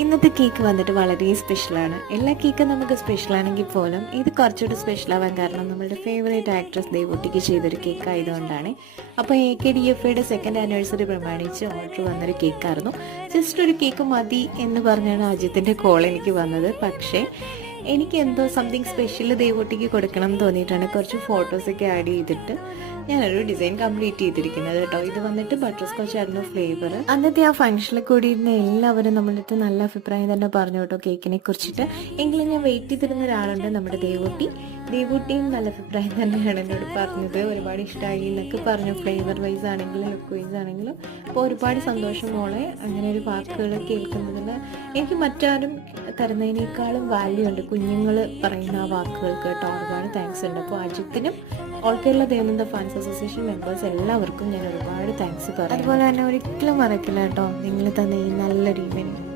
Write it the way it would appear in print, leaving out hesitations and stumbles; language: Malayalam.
ഇന്നത്തെ കേക്ക് വന്നിട്ട് വളരെ സ്പെഷ്യലാണ്. എല്ലാ കേക്കും നമുക്ക് സ്പെഷ്യലാണെങ്കിൽ പോലും ഇത് കുറച്ചുകൂടി സ്പെഷ്യലാവാൻ കാരണം നമ്മളുടെ ഫേവറേറ്റ് ആക്ട്രസ് ദേവൂട്ടിക്ക് ചെയ്തൊരു കേക്ക് ആയതുകൊണ്ടാണ്. അപ്പോൾ AKDFയുടെ സെക്കൻഡ് ആനിവേഴ്സറി പ്രമാണിച്ച് ഓർഡർ വന്നൊരു കേക്കായിരുന്നു. ജസ്റ്റ് ഒരു കേക്ക് മതി എന്ന് പറഞ്ഞാണ് അജിത്തിൻ്റെ കോൾ എനിക്ക് വന്നത്. പക്ഷേ എനിക്ക് എന്തോ സംതിങ് സ്പെഷ്യൽ ദേവൂട്ടിക്ക് കൊടുക്കണം എന്ന് തോന്നിയിട്ടാണ് കുറച്ച് ഫോട്ടോസൊക്കെ ആഡ് ചെയ്തിട്ട് ഞാനൊരു ഡിസൈൻ കംപ്ലീറ്റ് ചെയ്തിരിക്കുന്നത് കേട്ടോ. ഇത് വന്നിട്ട് ബട്ടർ സ്കോച്ച് ആയിരുന്നു ഫ്ലേവർ. അന്നത്തെ ആ ഫംഗ്ഷനിൽ കൂടി ഇരുന്ന എല്ലാവരും നമ്മളടുത്ത് നല്ല അഭിപ്രായം തന്നെ പറഞ്ഞു കേട്ടോ കേക്കിനെ കുറിച്ചിട്ട്. എങ്കിലും ഞാൻ വെയിറ്റ് ചെയ്തിരുന്ന ഒരാളുണ്ട്, നമ്മുടെ ദേവൂട്ടിയും നല്ല അഭിപ്രായം തന്നെയാണ് എന്നോട് പറഞ്ഞത്. ഒരുപാട് ഇഷ്ടമായി എന്നൊക്കെ പറഞ്ഞു, ഫ്ലേവർ വൈസ് ആണെങ്കിലും ലുക്ക് വൈസ് ആണെങ്കിലും. അപ്പോൾ ഒരുപാട് സന്തോഷം മോളെ, അങ്ങനെ ഒരു വാക്കുകൾ കേൾക്കുന്നതിൽ എനിക്ക് മറ്റാരും തരുന്നതിനേക്കാളും വാല്യൂ ഉണ്ട് കുഞ്ഞുങ്ങൾ പറയുന്ന ആ വാക്കുകൾക്ക് കേട്ടോ. ഒരുപാട് താങ്ക്സ് ഉണ്ട്. അപ്പോൾ അജിത്തിനും all Kerala Devananda fans association members എല്ലാവർക്കും ഞാൻ ഒരുപാട് താങ്ക്സ് പറയും. അതുപോലെ തന്നെ ഒരിക്കലും മറക്കില്ല കേട്ടോ നിങ്ങൾ തന്ന ഈ നല്ലൊരു ഈവനിങ്.